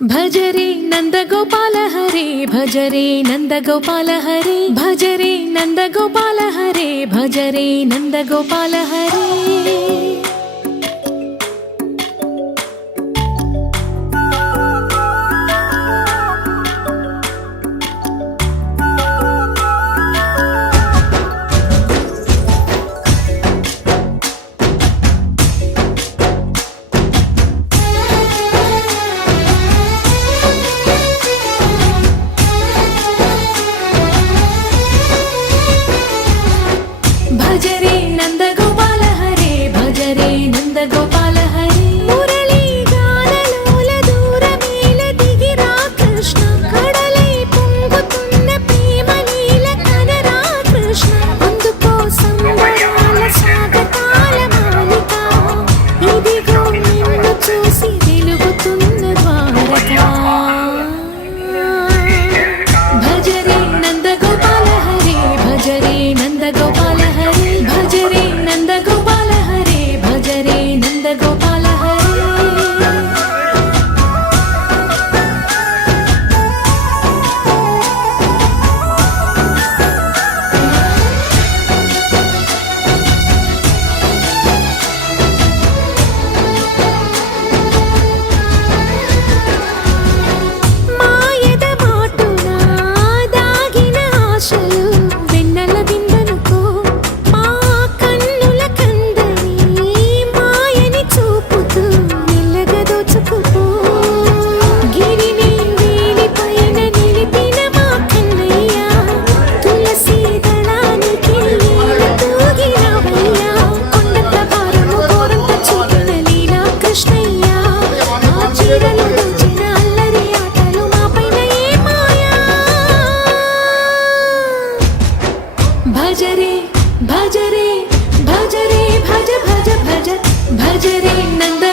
భజరే నందగోపాల హరే భజరే నందగోపాల హరే భజరే నందగోపాల హరే భజరే నందగోపాల హరే భజరే నందగోపాల హరే భజరే నందగోపాల హరే మురళీ గానలోల దూరమేల దిగిరా కృష్ణ కడలై పొంగుతున్న ప్రేమ లీల కనరా కృష్ణ అందుకో సంబరాల స్వాగతాల మాలిక ఇదిగో నిన్ను చూసి వెలుగుతున్న ద్వారక భజరే నందగోపాల హరే భజరే నందగోపాల హరే భజరే నందగోపాల హరే భజరే నందగోపాల హరే మాయద మాటున దాగిన ఆశలు వెన్నెల విందనుకో మా కన్నుల కందని మాయని చూపుతూ మెల్లగా దోచుకుపో గిరిని వేలిపైన నిలిపిన మా కన్నయ్య తులసి దళానికి తూగినవయ్యా కొండంత భారము కోరంత చూపిన లీలా కృష్ణయ్య మా చీరలు దోచిన అల్లరి ఆటలు మాపైన ఏ మాయా భజరే భజరే భజరే భజ భజ భజ భజరే నంద